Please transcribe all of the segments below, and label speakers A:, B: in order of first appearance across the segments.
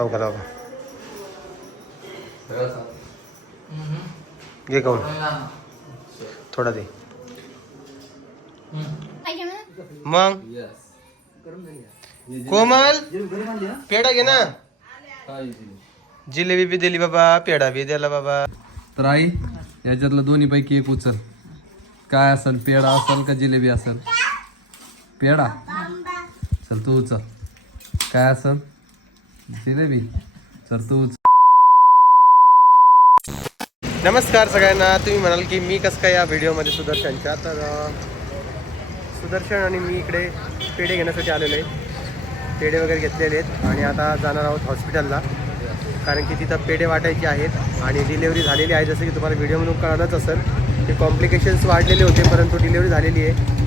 A: खाऊ का बाबा घे खाऊन थोडा दे. मग? कोमल? पेढा घे ना. जिलेबी बी दिली बाबा पेढा बी दिला बाबा.
B: तर आई याच्यातलं दोन्ही पैकी एक उचल. काय असेल पेढा असेल का जिलेबी असेल? पेढा. चल तू उचल. काय असेल? श्रीदेवी सर तू
A: नमस्कार सगळ्यांना. तुम्ही म्हणाल की मी कसं काय या व्हिडिओमध्ये सुदर्शनच्या तर सुदर्शन आणि मी इकडे पेढे घेण्यासाठी आलेलो आहे. पेढे वगैरे घेतलेले आहेत आणि आता जाणार आहोत हॉस्पिटलला. कारण की तिथं पेढे वाटायचे आहेत आणि डिलेवरी झालेली आहे. जसं की तुम्हाला व्हिडिओमधून कळालंच असेल ते कॉम्प्लिकेशन्स वाढलेले होते परंतु डिलेवरी झालेली आहे.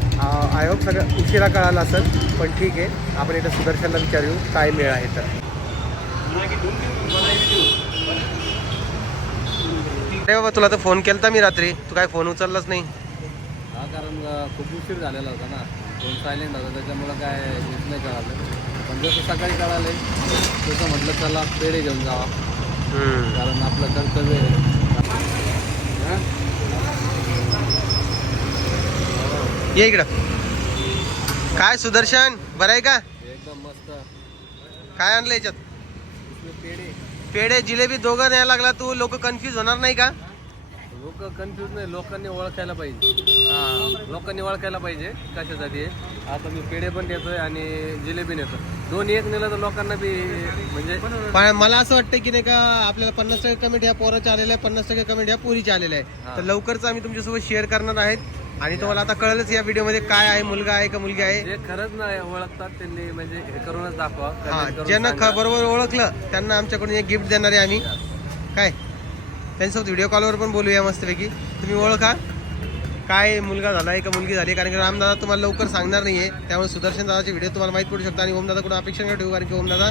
A: आय होप सगळं उशिरा कळालं असेल पण ठीक आहे. आपण इथं सुदर्शनला विचारू काय मेळ आहे तर. अरे बाबा तुला तर फोन केलता मी रात्री. तू काय फोन उचललाच नाही.
B: हा कारण खूप उशीर झालेला होता ना. फोन सायलेंट होता त्याच्यामुळं काय हेच नाही कळालं पण जसं सकाळी कळालं तसं म्हटलं चला पेढे घेऊन जावा. कारण आपलं कर्तव्य आहे?
A: ये इकडं. काय सुदर्शन? बरं आहे का?
B: एकदम मस्त.
A: काय आणलं याच्यात?
B: पेढे
A: जिलेबी दोघं न्यायला लागला तू लोक कन्फ्यूज होणार नाही का?
B: लोक कन्फ्युज नाही लोकांनी ओळखायला पाहिजे. लोकांनी ओळखायला पाहिजे कशासाठी. आहे. आता मी पेढे पण नेतोय आणि जिलेबी नेतो दोन्ही एक नेलं तर लोकांना बी म्हणजे
A: पण मला असं वाटतं की नाही का आपल्याला पन्नास टक्के कमेंट ह्या पोराच्या आलेल्या आहे पन्नास टक्के कमेंट ह्या पोरीच्या आलेल्या आहे. तर लवकरच आम्ही तुमच्यासोबत शेअर करणार आहेत. आणि तुम्हाला आता कळलंच या व्हिडिओमध्ये काय आहे मुलगा आहे का मुलगी आहे?
B: जे खरंच नाही ओळखतात त्यांनी म्हणजे हे करूनच दाखवा.
A: हा
B: comment करून
A: ज्यांना
B: सांगा.
A: ख- बरोबर ओळखलं त्यांना आमच्याकडून एक गिफ्ट देणार आहे आम्ही. काय? त्यांच्यासोबत व्हिडिओ कॉलवर पण बोलूया मस्तपैकी. तुम्ही ओळखा. काय मुलगा झाला आहे का मुलगी झाली कारण की रामदादा तुम्हाला लवकर सांगणार नाहीये. त्यामुळे सुदर्शन दादाचे व्हिडिओ तुम्हाला माहीत पडू शकता आणि ओमदादा कुठं अपेक्षा न ठेवू कारण की ओमदादा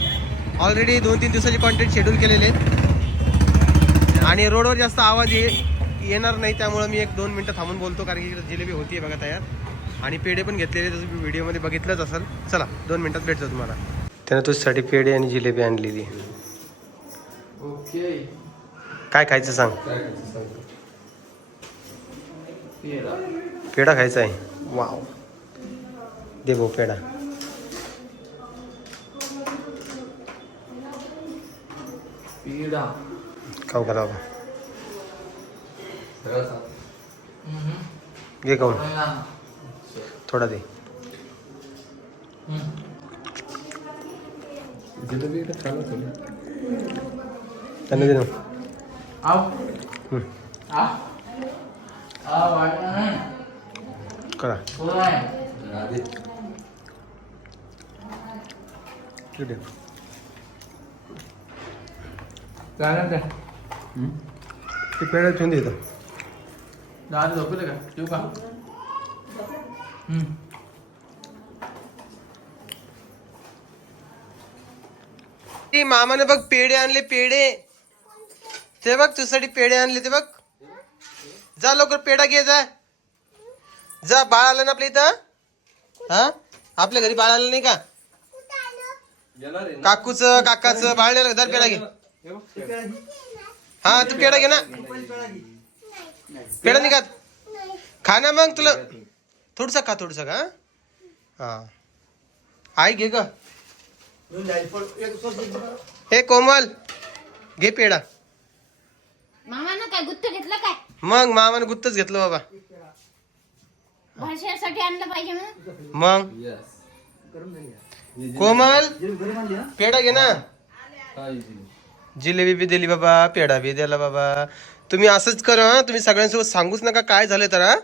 A: ऑलरेडी दोन तीन दिवसाचे कॉन्टेंट शेड्यूल केलेले आहेत. आणि रोडवर जास्त आवाज ये येणार नाही त्यामुळे मी एक दोन मिनटं थांबून बोलतो कारण की जिलेबी होती बघा तयार. आणि पेढे पण घेतलेले जसं तुम्ही व्हिडिओमध्ये बघितलंच असेल. चला दोन मिनटात भेटतो तुम्हाला. त्यानं तुझ्यासाठी पेढे आणि जिलेबी आणलेली.
B: ओके.
A: काय खायचं सांग.
B: पेढा.
A: खायचा आहे. वाव. दे भाऊ पेढा.
B: पेढा.
A: खाऊ का. घे खाऊन थोडा दे. त्यांना दे करा. ठीक आहे.
B: हम्म.
A: ते पेढा ठेवून दे इथं
C: झोपले का? ठेवू का?
A: ए, मामाने बघ पेढे आणले पेढे. ते बघ तुझ्यासाठी पेढे आणले ते बघ. जा लवकर पेढा घे जा. जा बाळ आलं ना आपल्या इथं? हा? आपल्या घरी बाळ आलं नाही का? काकूच काकाच बाळ का? धर पेढा घे.
B: हे.
A: हा तू पेढा घे ना. पेढा निघात खा ना मग तुला. थोडसा खा थोडसा का हा. आई घे ग. हे कोमल. घे पेढा.
D: मामानं काय गुत्त घेतलं काय?
A: मग मामाने गुत्तच घेतलं बाबा.
D: भाषेसाठी आणलं पाहिजे ना
A: मग. कोमल पेढा घे ना? जिलेबी बी दिली बाबा पेढा बी दिला बाबा. तुम्ही असंच करा. तुम्ही सगळ्यांसोबत सांगूच नका काय झालं तर हा.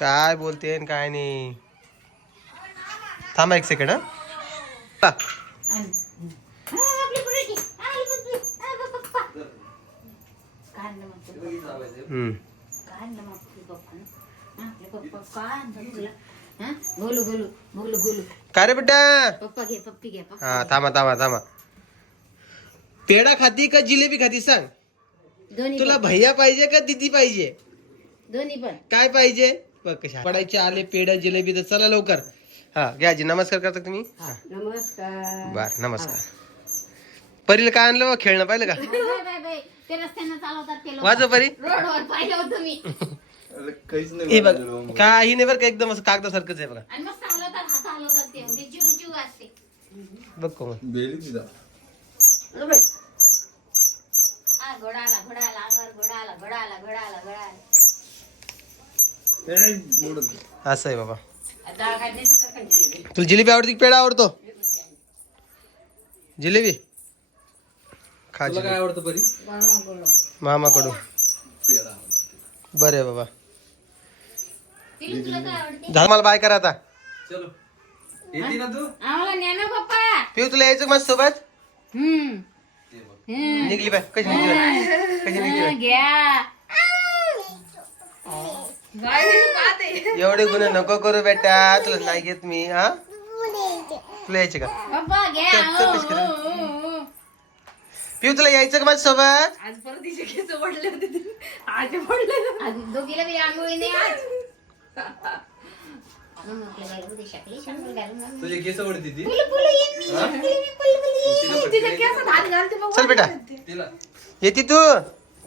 A: काय बोलते काय नाही. थांबा एक सेकंड हा. काय रे बेटा?
D: पप्पा घे पप्पी घे पप्पा
A: हा थांबा थांबा थांबा. पेढा खाती का जिलेबी खाती सांग.
D: दोन्ही
A: तुला
D: पण.
A: भैया पाहिजे का दिदी पाहिजे?
D: दोन्ही पण.
A: काय पाहिजे? बघ कशा पडायचे आले पेढा जिलेबी तर चला लवकर. हा घ्या आजी नमस्कार करता तुम्ही.
D: नमस्कार.
A: बर नमस्कार. परीला काय आणलं बघ खेळणं पाहिलं का?
D: बाय बाय बाय ते रस्त्यानं चालवतात ते लोक.
A: वाजव परी.
D: रोडवर पाहिलं होतं मी.
B: काहीच
A: हे बघ काही नाही बरं का एकदम असं कागदासारखंच आहे बघा.
D: आणि मस्त हलवतात हात हलवतात ते म्हणजे जीव जीव असते.
A: बघ
D: घोडा अंगावर
A: असं आहे बाबा.
D: डाळ काय देते का कंटिन्यू
A: तुला जिलेबी आवडती की पेढा आवडतो? जिलेबी? खा
B: तुला काय
A: जिलेबी.
B: आवडतं बरी?
A: मामाकडून.
B: पेढा
A: बरं बाबा.
D: तिला तुला काय आवडते?
A: झालं मला बाय करा आता.
B: चलो. येते ना तू?
D: आम्हाला
A: पिऊ तुला यायचं माझ्या सोबत.
D: हम्म.
A: निघली बाय कशी निघली? कशी निघली बाय? एवढे गुन्हे नको करू बेटा तुला नाही घेत मी हा तुला यायचे का?
D: हो, हो, हो.
A: पिऊ तुला यायचं का माझ्या सोबत
E: आज परत तिचे केस ओढले होते. आज
D: दोघीला बी आंघोळी नाही आज
B: तुझे केस आवडते ती?
A: चल बेटा.
B: तिला.
A: येते तू.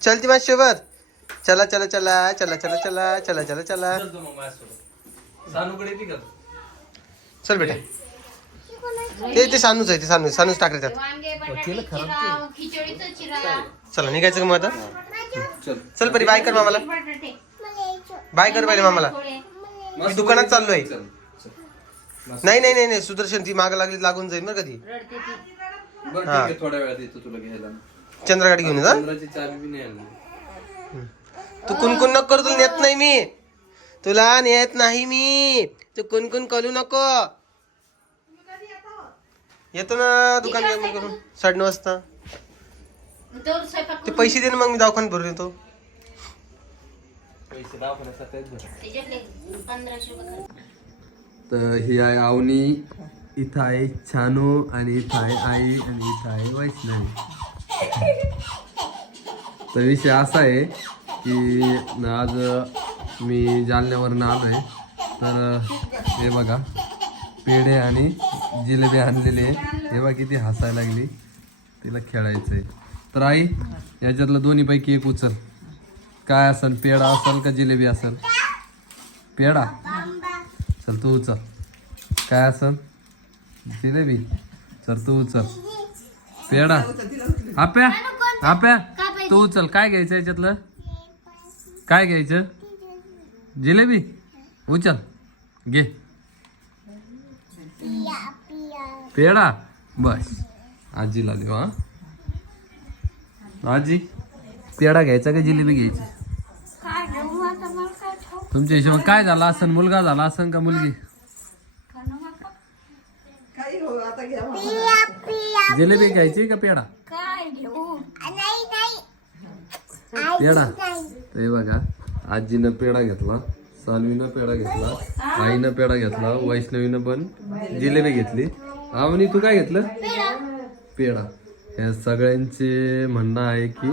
A: चलती माझ्या सोबत चला चला चला चला चला चला चला चला चला.
B: चल तू मग माझ्यासोबत. सानूकडे येते का तू
A: चल बेटा. ते ते सानूच आहे ते सानू सानूच टाकले त्यात.
D: खिचडीचा चिरा.
A: चला निघायचं का मग आता?
B: चल.
A: चल परी बाय कर मामाला. बाय कर पहिले मामाला. मी दुकानात चाललोय.
B: चल. चल.
A: नाही नाही नाही नाही सुदर्शन ती माग लागली लागून जाईल ना कधी
D: रडते ती.
B: बरं ठीक आहे थोड्या वेळात येतो तुला घ्यायला.
A: चंद्रगाडी घेऊन जा
B: चंद्राची चाबी बी नाही आणली.
A: तू कुणकुण नको करू तुला नेत नाही मी. तुला नेत नाही मी. तू कुणकुण करू नको. येतो ना दुकान बंद करून साडे नऊ वाजता.
D: तर स्वयंपाक
A: ते पैसे दे ना मग मी दवाखान्यात भरून येतो.
B: पैसे. तर ही आहे अवनी इथं आहे छानू आणि इथं आहे आई आणि इथं आहे वैष्णवी. तर विषय असा आहे की आज मी जालन्यावरनं आलो आहे तर हे बघा पेढे आणि जिलेबी आणलेले आहे. हे बघा किती हसायला लागली. तिला खेळायचं आहे तर आई याच्यातलं दोन्हीपैकी एक उचल. काय असेल पेढा असेल का जिलेबी असेल? पेढा? चल तू उचल. काय असेल? जिलेबी? चल तू उचल. पेढा? आप्या आप्या तू उचल. काय घ्यायचं याच्यातलं? काय घ्यायचं? जिलेबी? उचल. घे. पेढा? बस. आजीला देऊ हा. आजी पेढा घ्यायचा का जिलेबी घ्यायची? तुमच्या हिशोबात काय झाला असन? मुलगा झाला असन का मुलगी?
E: काही हो आता घ्या मला.
B: जिलेबी घ्यायची का पेढा? पेढा? हे बघा आजीनं पेढा घेतला सानवीनं पेढा घेतला आईनं पेढा घेतला वैष्णवीनं पण जिलेबी घेतली. आवनी तू काय घेतलं? पेढा. या सगळ्यांचे म्हणणं आहे की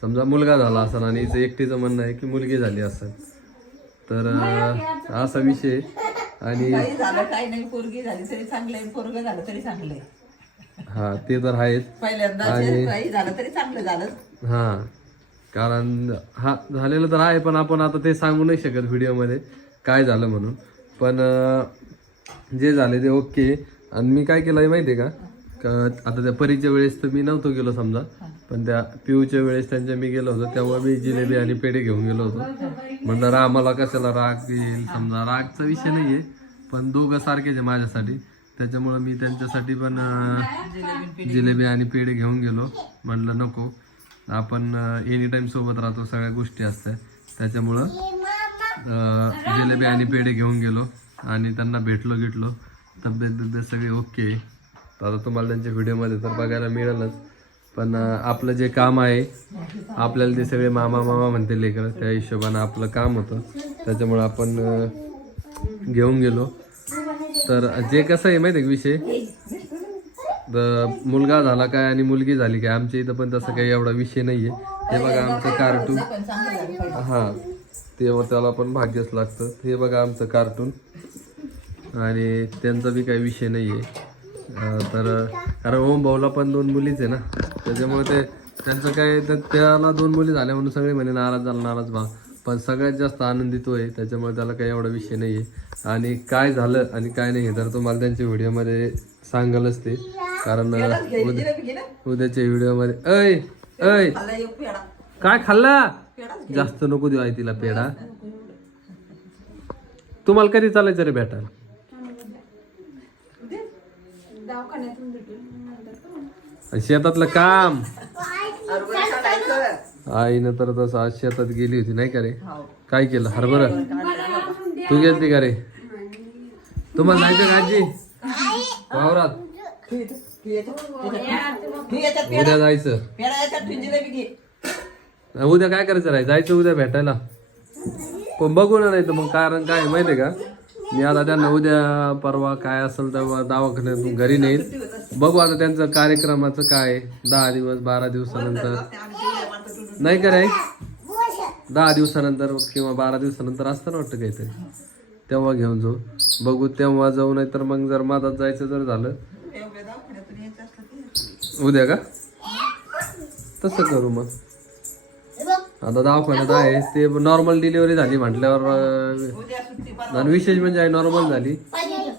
B: समजा मुलगा झाला असेल आणि हिचं एकटीचं म्हणणं आहे की मुलगी झाली असेल तर असा विषय. आणि
E: काही झालं काही नाही. पोरगी झाली तरी चांगलंय पोरग झालं तरी चांगलंय
B: हा ते तर आहेच
E: पहिल्यांदा
B: आणि-
E: जे काही झालं तरी चांगलं झालं.
B: हा कारण हा झालेलं तर आहे पण आपण आता ते सांगू नाही शकत व्हिडिओमध्ये काय झालं म्हणून. पण अं, जे झाले ते ओके. आणि मी काय केलं आहे माहिती आहे का? का आता त्या परीच्या वेळेस तर मी नव्हतो गेलो समजा. पण त्या पिऊच्या वेळेस त्यांच्या मी गेलो होतो तेव्हा मी जिलेबी आणि पेढे घेऊन गेलो होतो. म्हणलं आम्हाला कशाला राग येईल? समजा रागचा विषय नाही आहे पण दोघं सारखेच आहे माझ्यासाठी. त्याच्यामुळं मी त्यांच्यासाठी पण जिलेबी आणि पेढे घेऊन गेलो. म्हणलं नको आपण एनी टाईम सोबत राहतो सगळ्या गोष्टी असतात. त्याच्यामुळं जिलेबी आणि पेढे घेऊन गेलो आणि त्यांना भेटलो गिटलो. तब्येत बिब्येत सगळी ओके. तर आता तुम्हाला त्यांच्या व्हिडिओमध्ये तर बघायला मिळेलच. पण आपलं जे काम आहे आपल्याला ते सगळे मामा मामा म्हणते लेकर त्या हिशोबानं आपलं काम होतं. त्याच्यामुळं आपण घेऊन गेलो. तर जे कसं आहे माहिती आहे विषय? तर मुलगा झाला काय आणि मुलगी झाली काय? आमच्या इथं पण तसं काही एवढा विषय नाही आहे हे बघा आमचं कार्टून हां. तेव्हा त्याला पण भाग्यच लागतं. हे बघा आमचं कार्टून आणि त्यांचा बी काही विषय नाही आहे तर कारण ओम भाऊला पण दोन मुलीच आहे ना. त्याच्यामुळे ते त्यांचं काय तर त्याला दोन मुली झाल्या म्हणून सगळे म्हणे नाराज झाला नाराज व्हा. पण सगळ्यात जास्त आनंदित तो आहे. त्याच्यामुळे त्याला काही एवढा विषय नाही आहे आणि काय झालं आणि काय नाही तर तुम्हाला त्यांच्या व्हिडिओमध्ये सांगालच ते. कारण उद्या उद्याच्या व्हिडिओमध्ये अय अय काय खाल्ला? जास्त नको देऊ आई तिला पेढा. तुम्हाला कधी चालायचं रे भेटायला? आणि शेतातलं काम. आईनं तर तसं आज शेतात गेली होती नाही का रे?
E: हाव.
B: काय केलं? हरभरा. तू गेलती का रे? तुम्हाला जायचं का आजी? वावरात.
E: पेढा.
B: उद्या जायचं. उद्या काय करायचं रे? जायचं उद्या भेटायला? पण बघू ना नाही तर मग? कारण काय आहे माहितीये का? मी आता त्यांना उद्या परवा काय असेल तेव्हा दवाखान्यातून घरी नेईल बघू आता त्यांचं कार्यक्रमाचं काय दहा दिवस बारा दिवसानंतर. नाही का रे दहा दिवसानंतर किंवा बारा दिवसानंतर असतं ना वाटतं काहीतरी. तेव्हा घेऊन जाऊ. बघू तेव्हा जाऊ नाही तर मग जर मधात जायचं जर झालं. उद्या का? तसं करू मग. आता दवाखान्यात आहे ते नॉर्मल डिलिव्हरी झाली म्हटल्यावर आणि विशेष म्हणजे आहे नॉर्मल झाली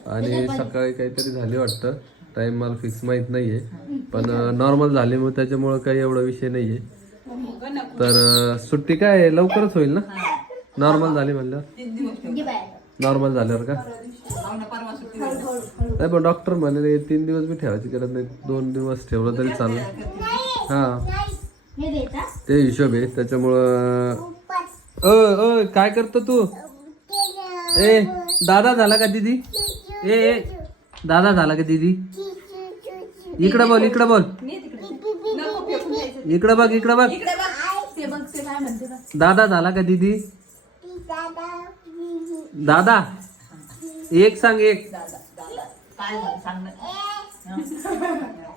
B: आणि सकाळी काहीतरी झाली वाटतं. टाइम मला फिक्स माहीत नाहीये. पण नॉर्मल झाली मग त्याच्यामुळं काही एवढा विषय नाहीये. तर अं, सुट्टी काय आहे? लवकरच होईल ना? नॉर्मल झाली म्हणल्यावर? नॉर्मल झाल्यावर का?
E: हो.
B: नाही पण डॉक्टर म्हणे तीन दिवस मी ठेवायची गरज नाही. दोन दिवस ठेवलं तरी चालेल. हा. ते हिशोब आहे त्याच्यामुळं अ अ काय करतो तू? ए दादा झाला का दीदी? ए ए दादा झाला का दीदी? इकडं बोल इकडं बोल. इकडं बघ इकडं बघ.
E: इकडे बघ. ते बघ ते काय म्हणते बघ.
B: दादा झाला का दीदी? दादा एक सांग एक.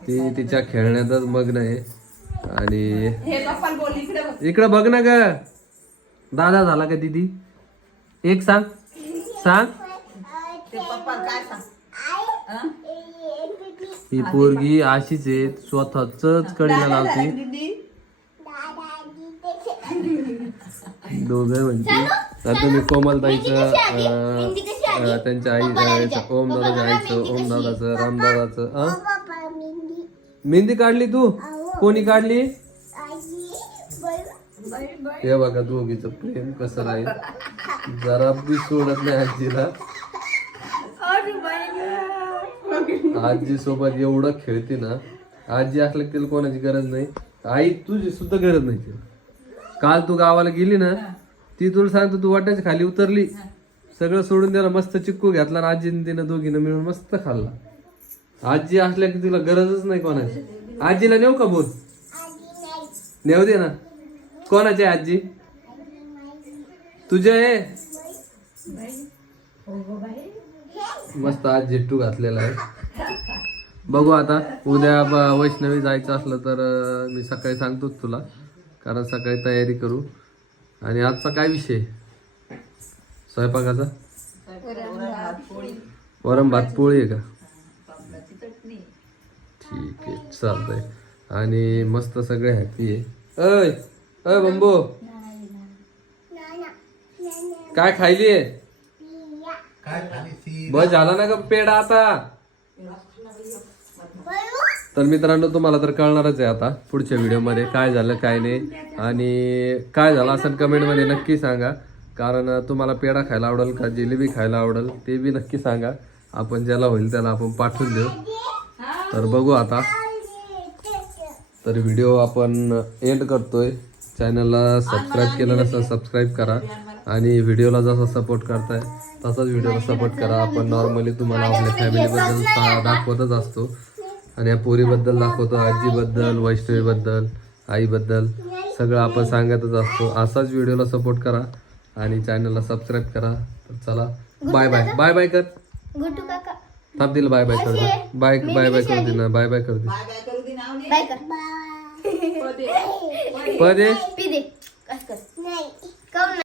B: ती तिच्या खेळण्यातच मग्न आहे. आणि
E: हे पप्पा बोल इकडे बघ
B: इकडं बघ ना ग. दादा झाला का दीदी? एक सांग. सांग.
E: ते पप्पा काय सांग? हं?
B: ही पोरगी अशीच आहे स्वतःच कडेला लावते.
E: दीदी?
B: दोघं म्हणते आता तुम्ही कोमलताईचं त्यांच्या आई अं, ओम दादाच्या आईचं ओम दादाचं रामदादाचं अं? मेहंदी काढली तू? कोणी काढली? हे बघा दोघीचं प्रेम कसं राहील. जरा बी सोडत नाही आजीला. आजी सोबत एवढं खेळते ना आजी असलं तिला कोणाची गरज नाही. आई तुझी सुद्धा गरज नाही तिला. काल तू गावाला गेली ना ती तुला सांगतो तू वाट्याच्या खाली उतरली. सगळं सोडून त्याला मस्त चिक्कू घेतला आणि आजीने तिनं दोघीनं मिळून मस्त खाल्ला. आजी असल्या की तिला गरजच नाही कोणाची. आजीला नेऊ का बोल? नेऊ दे ना. कोणाची आहे आजी? तुझे आहे? मस्त आज जिट्टू घातलेला आहे. बघू आता. उद्या वैष्णवी जायचं असलं तर मी सकाळी सांगतोच तुला. कारण सकाळी तयारी करू. आणि आजचा काय विषय? स्वयंपाकाचा? वरम भात पोळी आहे का? ठीक आहे चालतंय. आणि मस्त सगळे हॅपी आहे. अय अय बंबो. काय खायली? बस झाला ना का पेढा आता. तर मित्रांनो तुम्हाला तर कळणारच आहे आता पुढच्या व्हिडिओमध्ये काय झालं काय नाही. आणि काय झालं असं कमेंटमध्ये नक्की सांगा. कारण तुम्हाला पेढा खायला आवडेल का जिलेबी खायला आवडेल ते बी नक्की सांगा. आपण ज्याला होईल त्याला आपण पाठवून देऊ. तर बघू आता. तर व्हिडिओ आपण एंड करतोय. चॅनलला सबस्क्राईब केलं नसेल सबस्क्राईब करा. आणि व्हिडिओला जसा सपोर्ट करताय तसाच व्हिडिओला सपोर्ट करा. आपण नॉर्मली तुम्हाला आपल्या फॅमिलीबद्दल दाखवतच असतो. आणि या पोरीबद्दल दाखवतो आजीबद्दल वैष्णवीबद्दल आईबद्दल. सगळं आपण सांगतच असतो. असाच व्हिडिओला सपोर्ट करा. आणि चॅनलला सबस्क्राईब करा. तर चला बाय बाय बाय बाय कर
D: काका.
B: थांब तिला बाय बाय कर दे. बाय बाय बाय कर दे ना बाय बाय कर दे.
E: काय काय करू दे नाव
D: बाय कर.
B: पदे.
D: पी दे कस कर नाही. काऊन